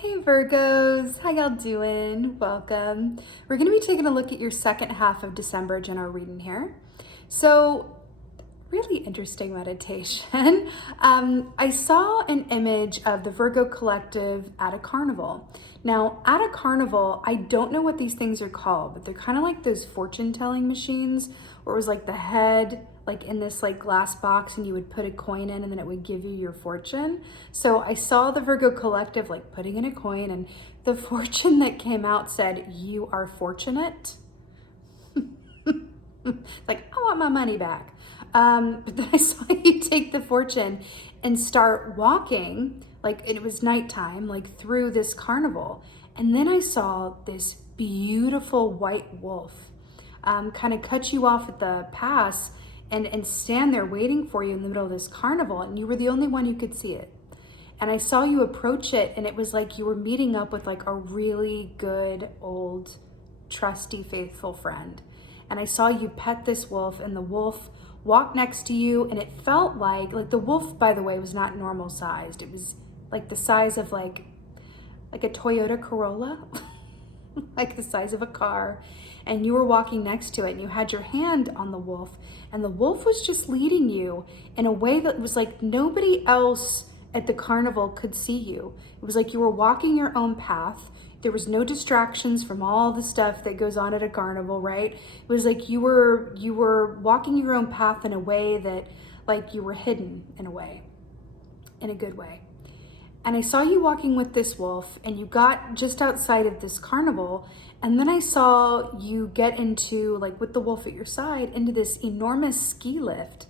Hey Virgos, how y'all doing? Welcome. We're going to be taking a look at your second half of December general reading here. So, really interesting meditation. I saw an image of the Virgo collective at a carnival. Now, at a carnival, I don't know what these things are called, but they're kind of like those fortune telling machines where it was like the head like in this like glass box and you would put a coin in and then it would give you your fortune. So I saw the Virgo collective like putting in a coin and the fortune that came out said, "You are fortunate." Like, I want my money back. But then I saw you take the fortune and start walking, like it was nighttime, like through this carnival. And then I saw this beautiful white wolf kind of cut you off at the pass and stand there waiting for you in the middle of this carnival. And you were the only one who could see it. And I saw you approach it and it was like you were meeting up with like a really good, old, trusty, faithful friend. And I saw you pet this wolf and the wolf walked next to you and it felt like the wolf, by the way, was not normal sized. It was like the size of like a Toyota Corolla, like the size of a car. And you were walking next to it and you had your hand on the wolf and the wolf was just leading you in a way that was like nobody else at the carnival could see you. It was like you were walking your own path. There was no distractions from all the stuff that goes on at a carnival, right? It was like you were walking your own path in a way that like you were hidden in a way, in a good way. And I saw you walking with this wolf and you got just outside of this carnival. And then I saw you get into, like with the wolf at your side, into this enormous ski lift.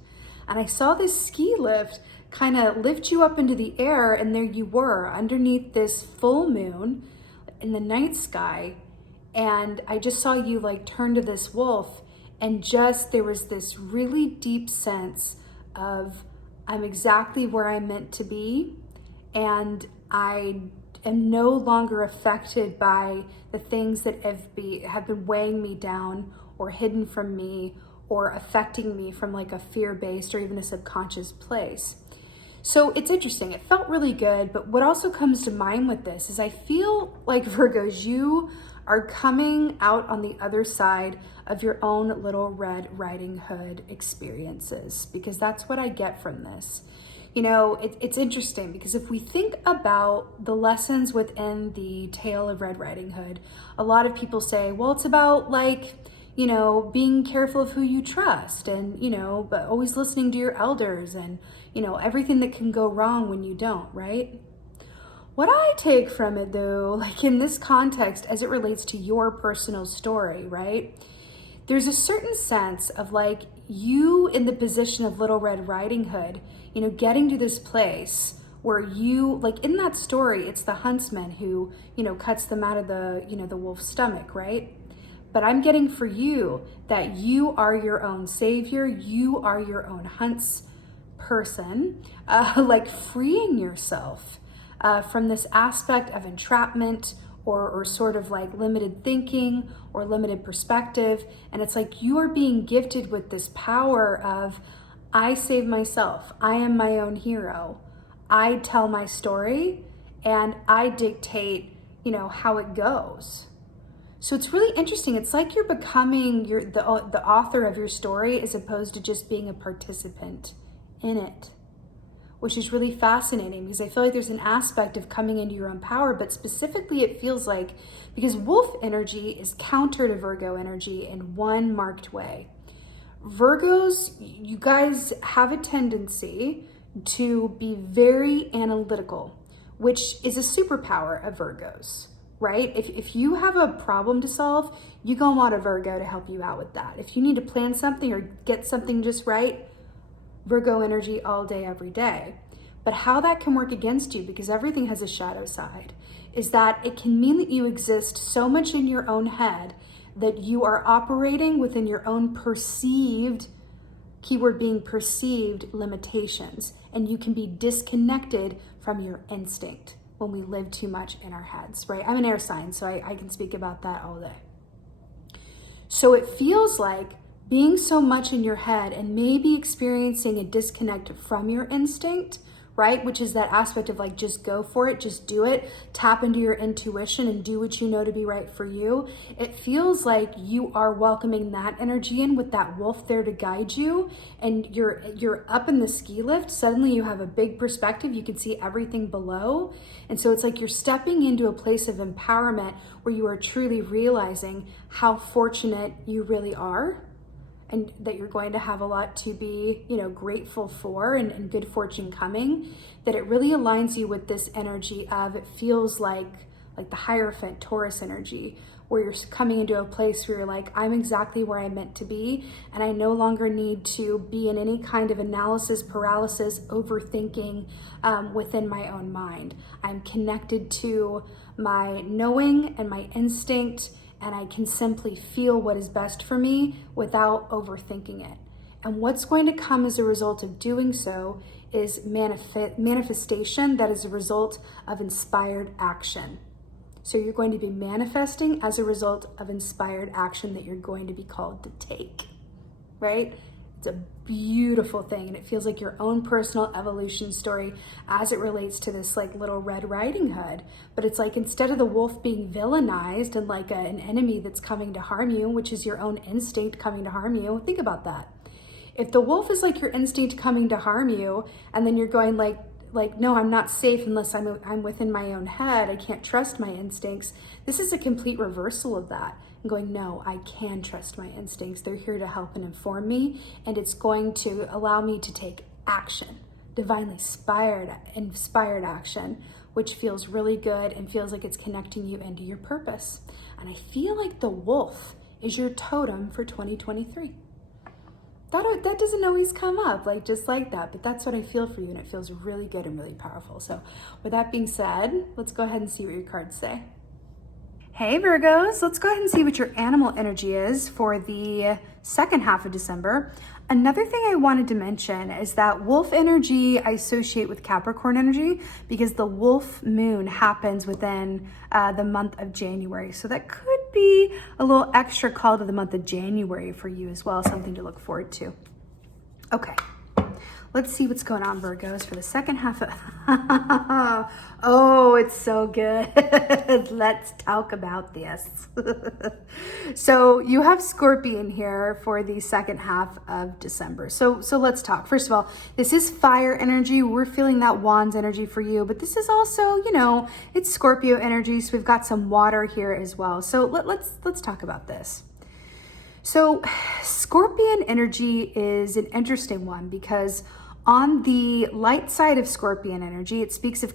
And I saw this ski lift kind of lift you up into the air and there you were underneath this full moon in the night sky. And I just saw you like turn to this wolf and just, there was this really deep sense of I'm exactly where I'm meant to be. And I am no longer affected by the things that have been weighing me down or hidden from me or affecting me from like a fear-based or even a subconscious place. So it's interesting. It felt really good, but what also comes to mind with this is I feel like Virgos, you are coming out on the other side of your own little Red Riding Hood experiences, because that's what I get from this. You know, it's interesting because if we think about the lessons within the tale of Red Riding Hood, a lot of people say, well, it's about like, you know, being careful of who you trust and, you know, but always listening to your elders and, you know, everything that can go wrong when you don't, right? What I take from it though, like in this context, as it relates to your personal story, right? There's a certain sense of like you in the position of Little Red Riding Hood, you know, getting to this place where you, like in that story, it's the huntsman who, you know, cuts them out of the, you know, the wolf's stomach, right? But I'm getting for you that you are your own savior. You are your own hunts person, like freeing yourself from this aspect of entrapment or sort of like limited thinking or limited perspective. And it's like you are being gifted with this power of, I save myself. I am my own hero. I tell my story and I dictate, you know, how it goes. So it's really interesting. It's like you're becoming the author of your story as opposed to just being a participant in it, which is really fascinating because I feel like there's an aspect of coming into your own power, but specifically it feels like, because wolf energy is counter to Virgo energy in one marked way. Virgos, you guys have a tendency to be very analytical, which is a superpower of Virgos, right? If you have a problem to solve, you go want a Virgo to help you out with that. If you need to plan something or get something just right, Virgo energy all day, every day. But how that can work against you, because everything has a shadow side, is that it can mean that you exist so much in your own head that you are operating within your own perceived, keyword being perceived, limitations. And you can be disconnected from your instinct when we live too much in our heads, right? I'm an air sign, so I can speak about that all day. So it feels like being so much in your head and maybe experiencing a disconnect from your instinct, right? Which is that aspect of like, just go for it, just do it, tap into your intuition and do what you know to be right for you. It feels like you are welcoming that energy in with that wolf there to guide you, and you're up in the ski lift. Suddenly you have a big perspective, you can see everything below. And so it's like you're stepping into a place of empowerment where you are truly realizing how fortunate you really are, and that you're going to have a lot to be, grateful for, and good fortune coming, that it really aligns you with this energy of, it feels like the Hierophant Taurus energy, where you're coming into a place where you're like, I'm exactly where I'm meant to be, and I no longer need to be in any kind of analysis paralysis, overthinking within my own mind. I'm connected to my knowing and my instinct, and I can simply feel what is best for me without overthinking it. And what's going to come as a result of doing so is manifestation that is a result of inspired action. So you're going to be manifesting as a result of inspired action that you're going to be called to take, right? It's a beautiful thing, and it feels like your own personal evolution story as it relates to this like little Red Riding Hood. But it's like, instead of the wolf being villainized and like an enemy that's coming to harm you, which is your own instinct coming to harm you, think about that. If the wolf is like your instinct coming to harm you, and then you're going like, no, I'm not safe unless I'm within my own head, I can't trust my instincts. This is a complete reversal of that. And going, no, I can trust my instincts. They're here to help and inform me, and it's going to allow me to take action, divinely inspired action, which feels really good and feels like it's connecting you into your purpose. And I feel like the wolf is your totem for 2023. That doesn't always come up just like that, but that's what I feel for you, and it feels really good and really powerful. So with that being said, let's go ahead and see what your cards say. Hey Virgos, let's go ahead and see what your animal energy is for the second half of December. Another thing I wanted to mention is that wolf energy I associate with Capricorn energy because the wolf moon happens within the month of January. So that could be a little extra call to the month of January for you as well, something to look forward to. Okay. Let's see what's going on, Virgos, for the second half of... Oh, it's so good. Let's talk about this. So you have Scorpion here for the second half of December. So let's talk. First of all, this is fire energy. We're feeling that Wands energy for you, but this is also, it's Scorpio energy. So we've got some water here as well. So let's talk about this. So Scorpion energy is an interesting one because on the light side of Scorpion energy, it speaks of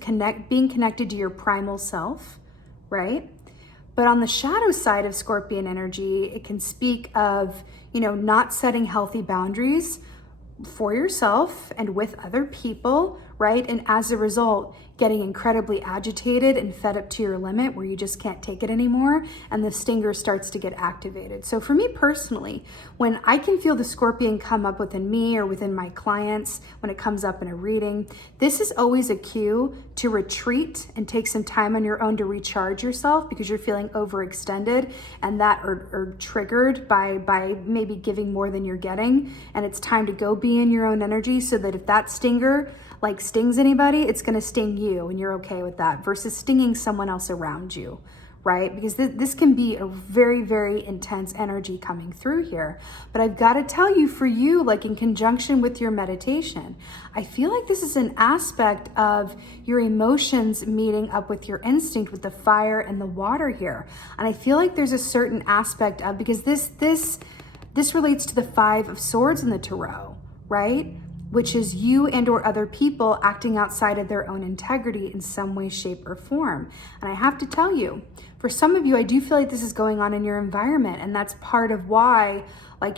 being connected to your primal self, right? But on the shadow side of Scorpion energy, it can speak of, not setting healthy boundaries for yourself and with other people, right? And as a result, getting incredibly agitated and fed up to your limit where you just can't take it anymore, and the stinger starts to get activated. So for me personally, when I can feel the Scorpion come up within me or within my clients, when it comes up in a reading, this is always a cue to retreat and take some time on your own to recharge yourself because you're feeling overextended and that are triggered by maybe giving more than you're getting. And it's time to go be in your own energy so that if that stinger stings anybody, it's going to sting you and you're okay with that versus stinging someone else around you, right? Because this can be a very, very intense energy coming through here. But I've got to tell you, for you, in conjunction with your meditation, I feel like this is an aspect of your emotions meeting up with your instinct with the fire and the water here. And I feel like there's a certain aspect of, because this relates to the Five of Swords in the Tarot, right? Which is you and or other people acting outside of their own integrity in some way, shape, or form. And I have to tell you, for some of you, I do feel like this is going on in your environment. And that's part of why,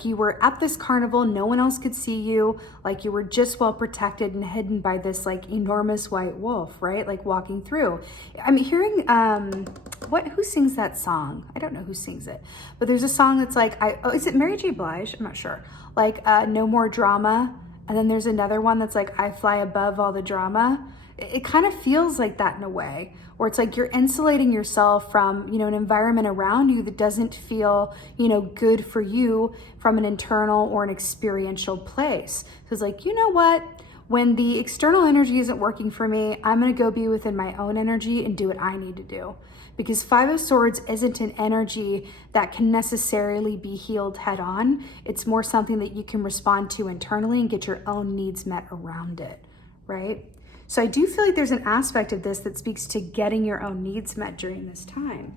you were at this carnival, no one else could see you, you were just well protected and hidden by this enormous white wolf, right? Walking through. I'm hearing, who sings that song? I don't know who sings it, but there's a song that's is it Mary J. Blige? I'm not sure. No More Drama. And then there's another one that's I fly above all the drama. It kind of feels like that in a way, where it's you're insulating yourself from, an environment around you that doesn't feel, good for you from an internal or an experiential place. So it's you know what? when the external energy isn't working for me, I'm going to go be within my own energy and do what I need to do. Because Five of Swords isn't an energy that can necessarily be healed head on. It's more something that you can respond to internally and get your own needs met around it, right? So I do feel like there's an aspect of this that speaks to getting your own needs met during this time.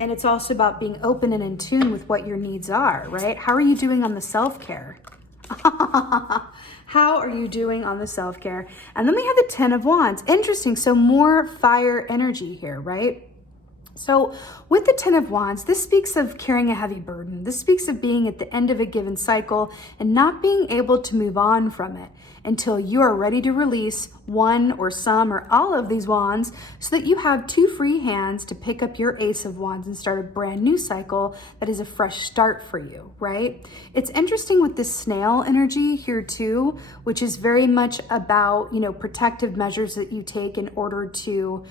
And it's also about being open and in tune with what your needs are, right? How are you doing on the self-care? How are you doing on the self-care? And then we have the Ten of Wands. Interesting. So more fire energy here, right? So with the Ten of Wands, this speaks of carrying a heavy burden. This speaks of being at the end of a given cycle and not being able to move on from it until you are ready to release one or some or all of these wands so that you have two free hands to pick up your Ace of Wands and start a brand new cycle that is a fresh start for you, right? It's interesting with this snail energy here too, which is very much about, protective measures that you take in order to,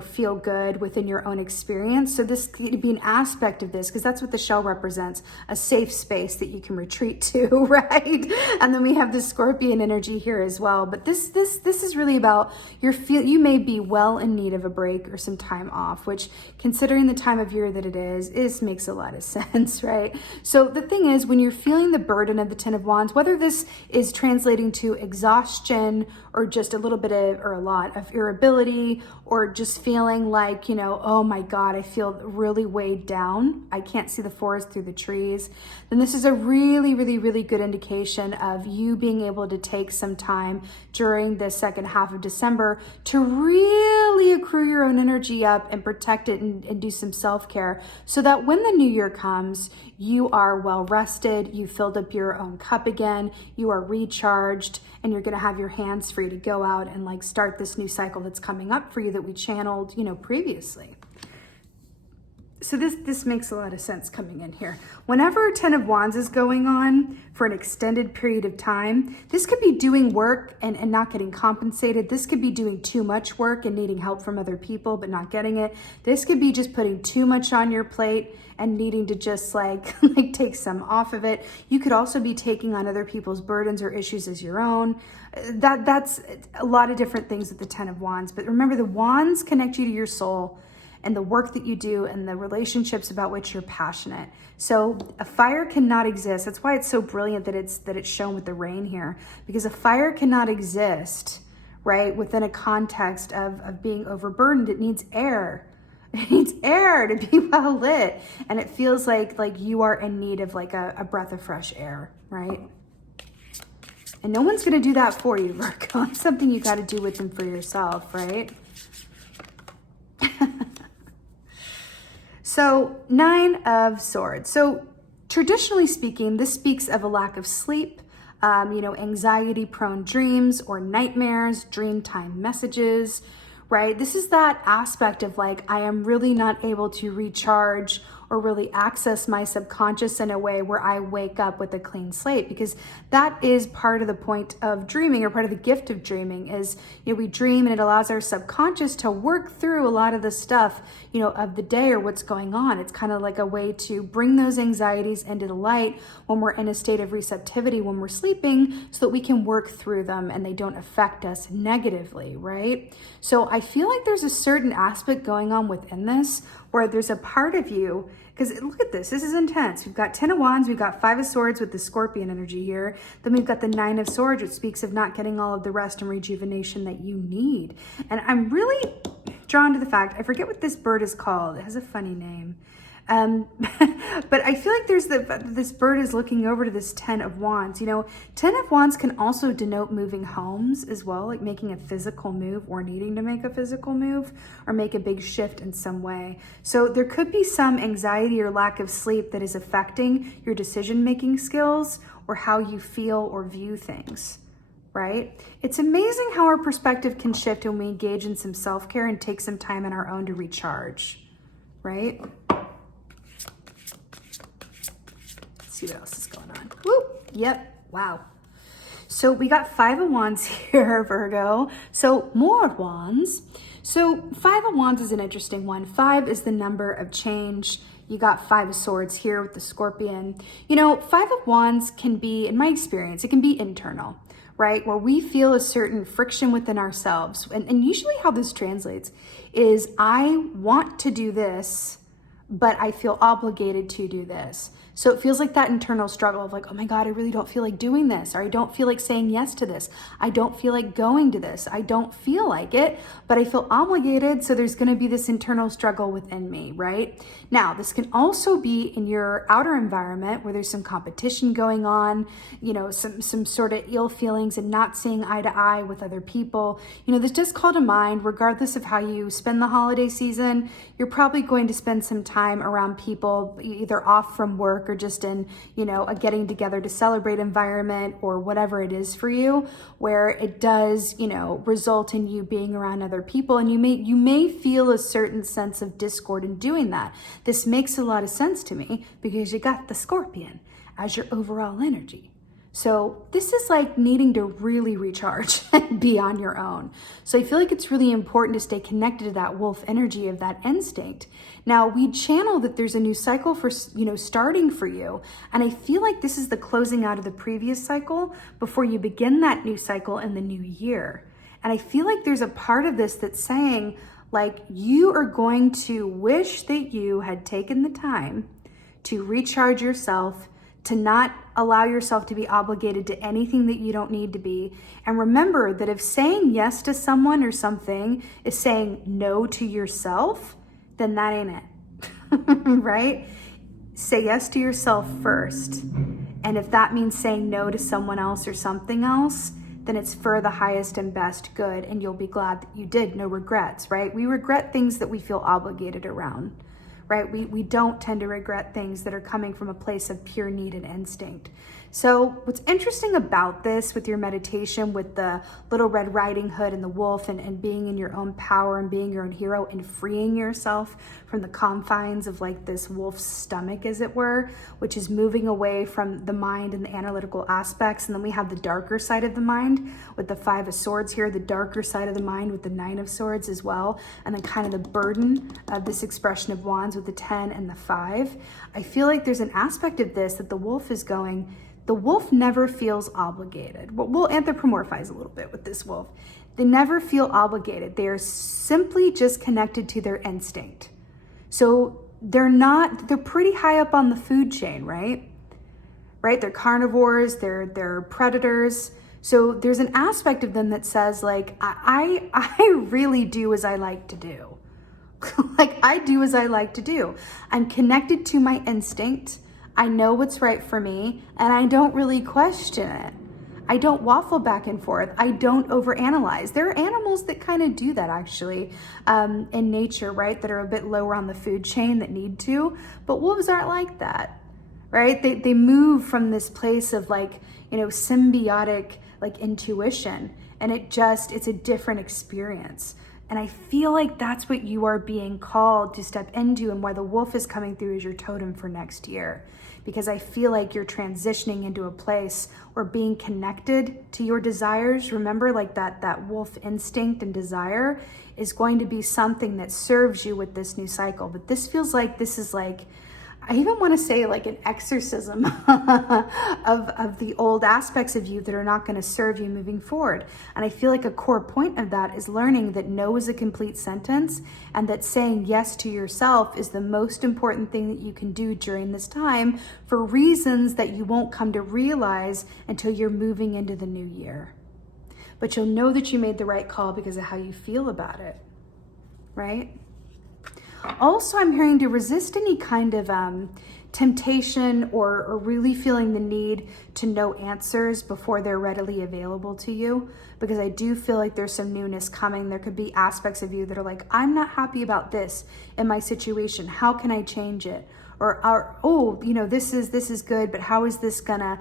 feel good within your own experience. So this could be an aspect of this because that's what the shell represents, a safe space that you can retreat to, right? And then we have the Scorpion energy here as well. But this is really about you may be well in need of a break or some time off, which considering the time of year that it is makes a lot of sense, right? So the thing is, when you're feeling the burden of the Ten of Wands, whether this is translating to exhaustion or just a little bit of, or a lot of irritability, or just feeling like, oh my God, I feel really weighed down. I can't see the forest through the trees. Then this is a really, really, really good indication of you being able to take some time during the second half of December to really accrue your own energy up and protect it and do some self-care so that when the new year comes, you are well rested, you filled up your own cup again, you are recharged, and you're gonna have your hands free to go out and start this new cycle that's coming up for you that we channeled, previously. So this makes a lot of sense coming in here. Whenever Ten of Wands is going on for an extended period of time, this could be doing work and not getting compensated. This could be doing too much work and needing help from other people but not getting it. This could be just putting too much on your plate and needing to just take some off of it. You could also be taking on other people's burdens or issues as your own. That's a lot of different things with the Ten of Wands. But remember, the wands connect you to your soul and the work that you do and the relationships about which you're passionate. So a fire cannot exist. That's why it's so brilliant that it's shown with the rain here, because a fire cannot exist, right, within a context of being overburdened. It needs air. It needs air to be well lit. And it feels like you are in need of a breath of fresh air, right? And no one's gonna do that for you, Virgo. It's something you gotta do with them for yourself, right? So Nine of Swords. So traditionally speaking, this speaks of a lack of sleep, anxiety-prone dreams or nightmares, dream time messages, right? This is that aspect of I am really not able to recharge or really access my subconscious in a way where I wake up with a clean slate, because that is part of the point of dreaming, or part of the gift of dreaming is, we dream and it allows our subconscious to work through a lot of the stuff, of the day or what's going on. It's kind of like a way to bring those anxieties into the light when we're in a state of receptivity, when we're sleeping, so that we can work through them and they don't affect us negatively, right? So I feel like there's a certain aspect going on within this where there's a part of you, because look at this is intense. We've got Ten of Wands, we've got Five of Swords with the Scorpion energy here. Then we've got the Nine of Swords, which speaks of not getting all of the rest and rejuvenation that you need. And I'm really drawn to the fact, I forget what this bird is called. It has a funny name. But I feel like this bird is looking over to this Ten of Wands. Ten of Wands can also denote moving homes as well, like making a physical move or needing to make a physical move or make a big shift in some way. So there could be some anxiety or lack of sleep that is affecting your decision-making skills or how you feel or view things, right? It's amazing how our perspective can shift when we engage in some self-care and take some time on our own to recharge, right? See what else is going on. Woo! Yep. Wow. So we got Five of Wands here, Virgo. So more wands. So Five of Wands is an interesting one. Five is the number of change. You got Five of Swords here with the Scorpion. Five of Wands can be, in my experience, it can be internal, right? Where we feel a certain friction within ourselves. And usually how this translates is I want to do this, but I feel obligated to do this. So it feels like that internal struggle of like, oh my God, I really don't feel like doing this, or I don't feel like saying yes to this. I don't feel like going to this. I don't feel like it, but I feel obligated. So there's going to be this internal struggle within me, right? Now, this can also be in your outer environment where there's some competition going on, you know, some sort of ill feelings and not seeing eye to eye with other people. You know, this does call to mind, regardless of how you spend the holiday season, you're probably going to spend some time around people either off from work or just in, you know, a getting together to celebrate environment or whatever it is for you, where it does, you know, result in you being around other people, and you may feel a certain sense of discord in doing that. This makes a lot of sense to me because you got the Scorpion as your overall energy. So this is like needing to really recharge and be on your own. So I feel like it's really important to stay connected to that wolf energy of that instinct. Now we channel that there's a new cycle for, you know, starting for you. And I feel like this is the closing out of the previous cycle before you begin that new cycle in the new year. And I feel like there's a part of this that's saying like you are going to wish that you had taken the time to recharge yourself, to not allow yourself to be obligated to anything that you don't need to be. And remember that if saying yes to someone or something is saying no to yourself, then that ain't it, right? Say yes to yourself first. And if that means saying no to someone else or something else, then it's for the highest and best good, and you'll be glad that you did. No regrets, right? We regret things that we feel obligated around. Right? We don't tend to regret things that are coming from a place of pure need and instinct. So what's interesting about this with your meditation, with the little Red Riding Hood and the wolf and being in your own power and being your own hero and freeing yourself from the confines of like this wolf's stomach, as it were, which is moving away from the mind and the analytical aspects. And then we have the darker side of the mind with the 5 of Swords here, the darker side of the mind with the 9 of Swords as well. And then kind of the burden of this expression of Wands with the 10 and the 5. I feel like there's an aspect of this that the wolf is going, the wolf never feels obligated. We'll anthropomorphize a little bit with this wolf. They never feel obligated. They are simply just connected to their instinct. So they're pretty high up on the food chain, right? Right? They're carnivores, they're predators. So there's an aspect of them that says like, I really do as I like to do. Like I do as I like to do. I'm connected to my instinct. I know what's right for me, and I don't really question it. I don't waffle back and forth. I don't overanalyze. There are animals that kind of do that actually in nature, right? That are a bit lower on the food chain that need to, but wolves aren't like that, right? They move from this place of like, you know, symbiotic like intuition, and it's a different experience. And I feel like that's what you are being called to step into, and why the wolf is coming through as your totem for next year. Because I feel like you're transitioning into a place where being connected to your desires, remember like that wolf instinct and desire is going to be something that serves you with this new cycle. But this feels like this is like, I even want to say like an exorcism of the old aspects of you that are not going to serve you moving forward. And I feel like a core point of that is learning that no is a complete sentence, and that saying yes to yourself is the most important thing that you can do during this time for reasons that you won't come to realize until you're moving into the new year. But you'll know that you made the right call because of how you feel about it, right? Also, I'm hearing to resist any kind of temptation or really feeling the need to know answers before they're readily available to you, because I do feel like there's some newness coming. There could be aspects of you that are like, I'm not happy about this in my situation. How can I change it? Or oh, you know, this is good, but how is this gonna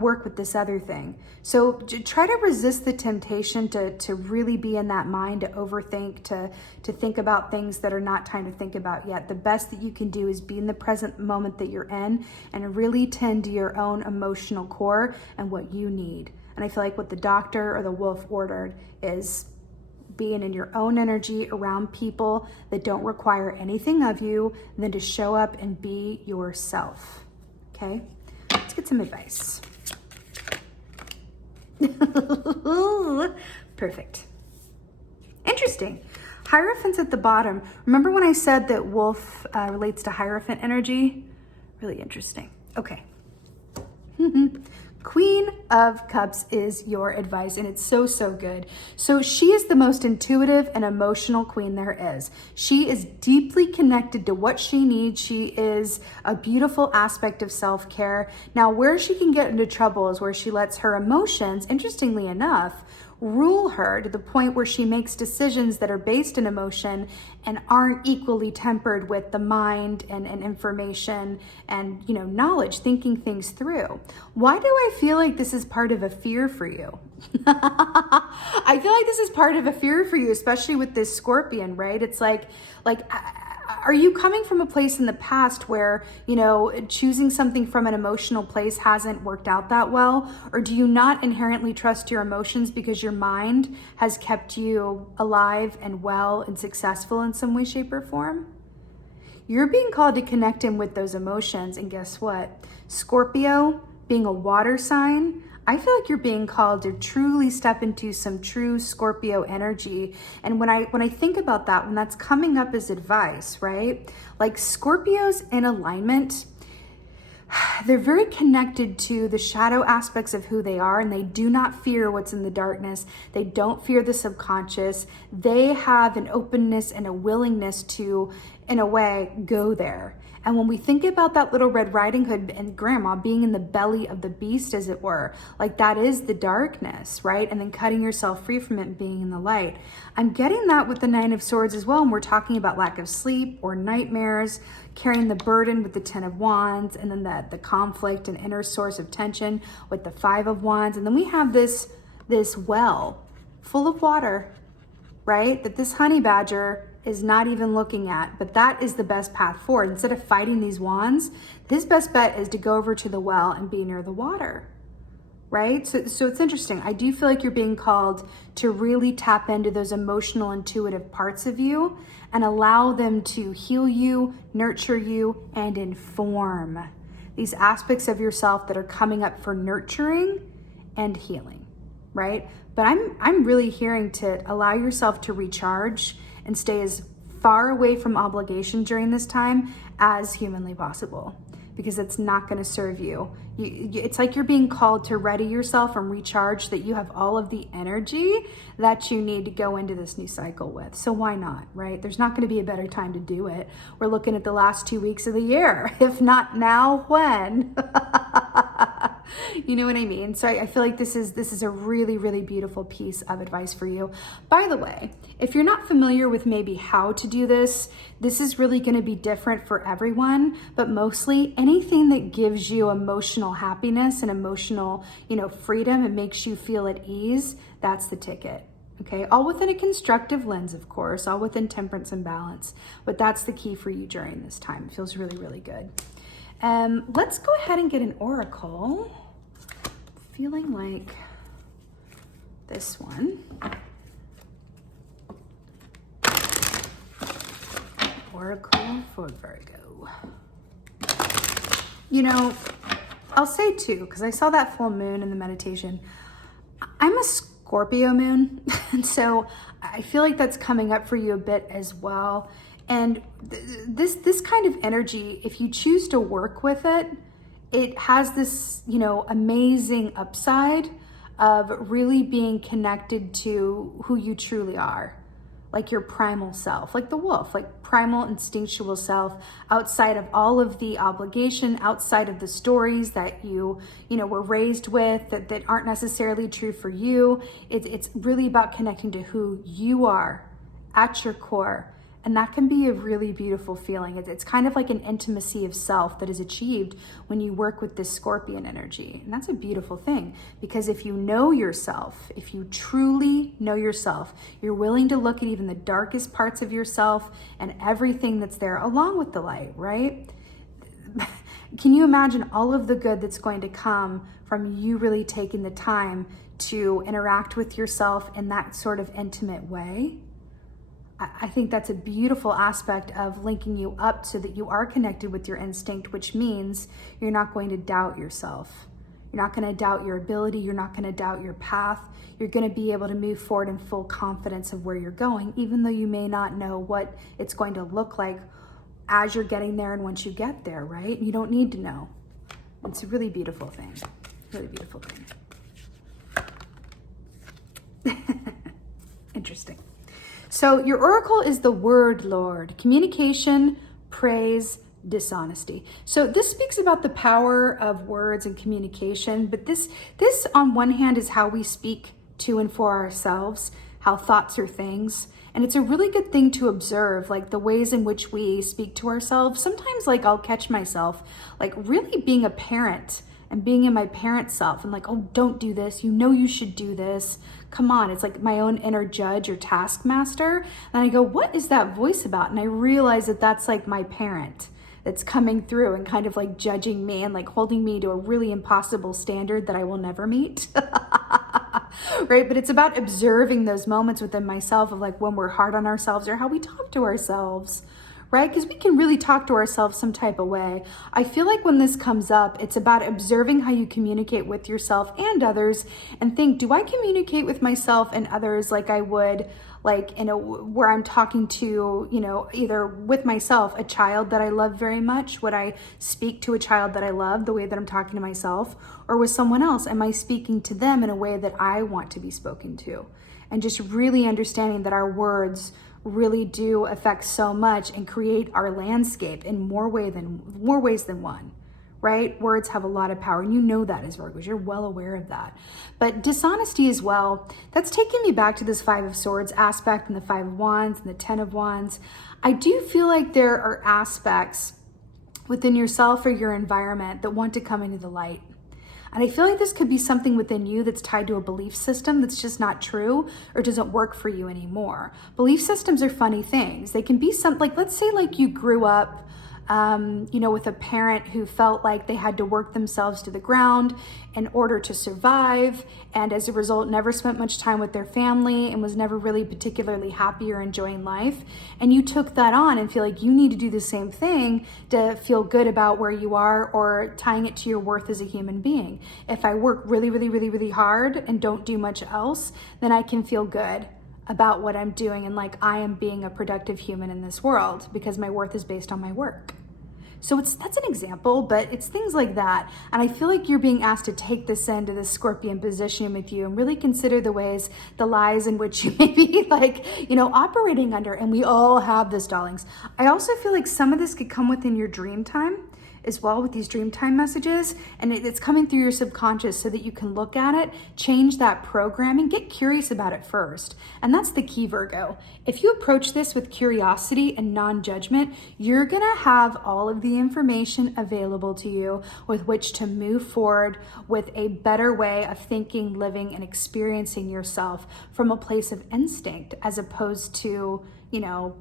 work with this other thing? So try to resist the temptation to really be in that mind, to overthink, to think about things that are not time to think about yet. The best that you can do is be in the present moment that you're in and really tend to your own emotional core and what you need. And I feel like what the doctor or the wolf ordered is being in your own energy around people that don't require anything of you than to show up and be yourself. Okay, let's get some advice. Perfect. Interesting. Hierophant's at the bottom. Remember when I said that wolf relates to Hierophant energy? Really interesting. Okay. Queen of Cups is your advice, and it's so, so good. So she is the most intuitive and emotional queen there is. She is deeply connected to what she needs. She is a beautiful aspect of self-care. Now, where she can get into trouble is where she lets her emotions, interestingly enough, rule her to the point where she makes decisions that are based in emotion and aren't equally tempered with the mind and information and, you know, knowledge, thinking things through. Why do I feel like this is part of a fear for you? I feel like this is part of a fear for you, especially with this Scorpion, right? It's like, are you coming from a place in the past where, you know, choosing something from an emotional place hasn't worked out that well? Or do you not inherently trust your emotions because your mind has kept you alive and well and successful in some way, shape, or form? You're being called to connect in with those emotions. And guess what? Scorpio, being a water sign, I feel like you're being called to truly step into some true Scorpio energy. And when I think about that, when that's coming up as advice, right? Like Scorpios in alignment, they're very connected to the shadow aspects of who they are, and they do not fear what's in the darkness. They don't fear the subconscious. They have an openness and a willingness to, in a way, go there. And when we think about that little Red Riding Hood and grandma being in the belly of the beast, as it were, like that is the darkness, right? And then cutting yourself free from it and being in the light. I'm getting that with the Nine of Swords as well. And we're talking about lack of sleep or nightmares, carrying the burden with the Ten of Wands, and then the conflict and inner source of tension with the Five of Wands. And then we have this well full of water, right? That this honey badger is not even looking at, but that is the best path forward. Instead of fighting these wands, his best bet is to go over to the well and be near the water, right? So it's interesting. I do feel like you're being called to really tap into those emotional, intuitive parts of you and allow them to heal you, nurture you, and inform these aspects of yourself that are coming up for nurturing and healing, right? But I'm really hearing to allow yourself to recharge and stay as far away from obligation during this time as humanly possible, because it's not going to serve you. It's like you're being called to ready yourself and recharge, that you have all of the energy that you need to go into this new cycle with. So why not, right? There's not going to be a better time to do it. We're looking at the last 2 weeks of the year. If not now, when? You know what I mean? So I feel like this is a really, really beautiful piece of advice for you. By the way, if you're not familiar with maybe how to do this, this is really going to be different for everyone, but mostly anything that gives you emotional happiness and emotional, you know, freedom and makes you feel at ease, that's the ticket. Okay, all within a constructive lens, of course, all within temperance and balance, but that's the key for you during this time. It feels really, really good. Let's go ahead and get an oracle. Feeling like this one. Oracle for Virgo. You know, I'll say too, because I saw that full moon in the meditation. I'm a Scorpio moon, and so I feel like that's coming up for you a bit as well. And this kind of energy, if you choose to work with it, it has this, you know, amazing upside of really being connected to who you truly are, like your primal self, like the wolf, like primal instinctual self, outside of all of the obligation, outside of the stories that you know, were raised with that aren't necessarily true for you. It's really about connecting to who you are at your core. And that can be a really beautiful feeling. It's kind of like an intimacy of self that is achieved when you work with this Scorpion energy. And that's a beautiful thing, because if you know yourself, if you truly know yourself, you're willing to look at even the darkest parts of yourself and everything that's there along with the light, right? Can you imagine all of the good that's going to come from you really taking the time to interact with yourself in that sort of intimate way? I think that's a beautiful aspect of linking you up so that you are connected with your instinct, which means you're not going to doubt yourself. You're not going to doubt your ability. You're not going to doubt your path. You're going to be able to move forward in full confidence of where you're going, even though you may not know what it's going to look like as you're getting there and once you get there, right? You don't need to know. It's a really beautiful thing. Really beautiful thing. Interesting. So your oracle is the word Lord, communication, praise, dishonesty. So this speaks about the power of words and communication, but this on one hand is how we speak to and for ourselves, how thoughts are things. And it's a really good thing to observe, like the ways in which we speak to ourselves. Sometimes like I'll catch myself like really being a parent and being in my parent self and like, oh, don't do this. You know, you should do this. Come on. It's like my own inner judge or taskmaster. And I go, what is that voice about? And I realize that that's like my parent that's coming through and kind of like judging me and like holding me to a really impossible standard that I will never meet. Right? But it's about observing those moments within myself of like when we're hard on ourselves or how we talk to ourselves, right? Because we can really talk to ourselves some type of way. I feel like when this comes up, it's about observing how you communicate with yourself and others and think, do I communicate with myself and others like I would like in a where I'm talking to, you know, either with myself, a child that I love very much? Would I speak to a child that I love the way that I'm talking to myself? Or with someone else, am I speaking to them in a way that I want to be spoken to? And just really understanding that our words really do affect so much and create our landscape in more ways than one. Right? Words have a lot of power, and you know that as Virgos. You're well aware of that. But dishonesty as well, that's taking me back to this 5 of Swords aspect and the 5 of Wands and the 10 of Wands. I do feel like there are aspects within yourself or your environment that want to come into the light. And I feel like this could be something within you that's tied to a belief system that's just not true or doesn't work for you anymore. Belief systems are funny things. They can be something like, let's say like you grew up you know, with a parent who felt like they had to work themselves to the ground in order to survive, and as a result never spent much time with their family and was never really particularly happy or enjoying life. And you took that on and feel like you need to do the same thing to feel good about where you are, or tying it to your worth as a human being. If I work really, really, really, really hard and don't do much else, then I can feel good about what I'm doing and like I am being a productive human in this world because my worth is based on my work. So that's an example, but it's things like that. And I feel like you're being asked to take this into the Scorpion position with you and really consider the ways, the lies in which you may be like, you know, operating under. And we all have this, darlings. I also feel like some of this could come within your dream time as well with these Dreamtime messages, and it's coming through your subconscious so that you can look at it, change that programming, get curious about it first. And that's the key, Virgo. If you approach this with curiosity and non-judgment, you're gonna have all of the information available to you with which to move forward with a better way of thinking, living, and experiencing yourself from a place of instinct as opposed to, you know,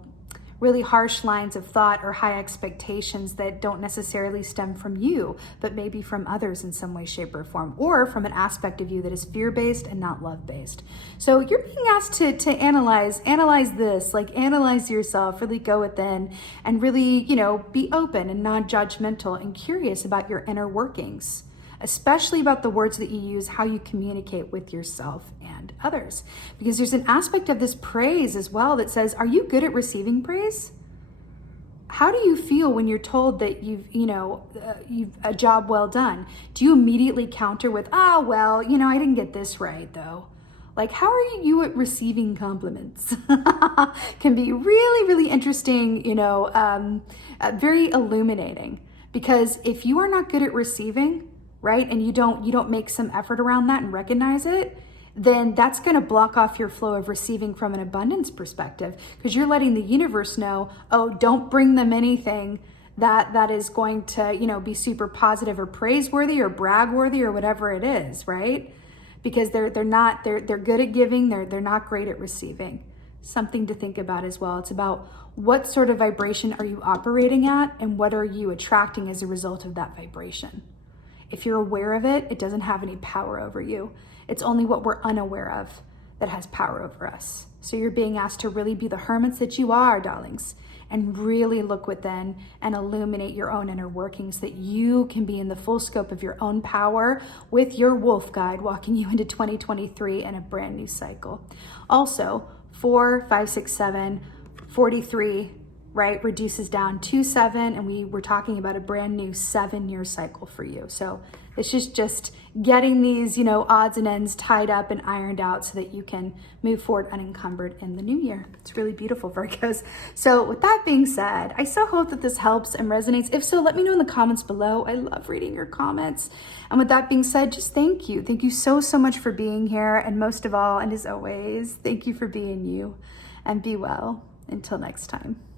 really harsh lines of thought or high expectations that don't necessarily stem from you, but maybe from others in some way, shape, or form, or from an aspect of you that is fear-based and not love-based. So you're being asked to analyze this, like analyze yourself, really go within and really, you know, be open and non-judgmental and curious about your inner workings, especially about the words that you use, how you communicate with yourself and others. Because there's an aspect of this praise as well that says, are you good at receiving praise? How do you feel when you're told that you've a job well done? Do you immediately counter with, well, you know, I didn't get this right though? Like, how are you at receiving compliments? Can be really, really interesting, you know, very illuminating. Because if you are not good at receiving, right, and you don't make some effort around that and recognize it, then that's going to block off your flow of receiving from an abundance perspective, because you're letting the universe know, oh, don't bring them anything that is going to, you know, be super positive or praiseworthy or brag worthy or whatever it is, right? Because they're good at giving, they're not great at receiving. Something to think about as well. It's about what sort of vibration are you operating at and what are you attracting as a result of that vibration. If you're aware of it, it doesn't have any power over you. It's only what we're unaware of that has power over us. So you're being asked to really be the hermits that you are, darlings, and really look within and illuminate your own inner workings so that you can be in the full scope of your own power with your wolf guide walking you into 2023 and a brand new cycle. Also, 4, 5, 6, 7, 43, right, reduces down to 7, and we were talking about a brand new 7-year cycle for you. So it's just getting these, odds and ends tied up and ironed out so that you can move forward unencumbered in the new year. It's really beautiful, Virgos. So with that being said, I so hope that this helps and resonates. If so, let me know in the comments below. I love reading your comments. And with that being said, just thank you. Thank you so much for being here. And most of all, and as always, thank you for being you. And be well. Until next time.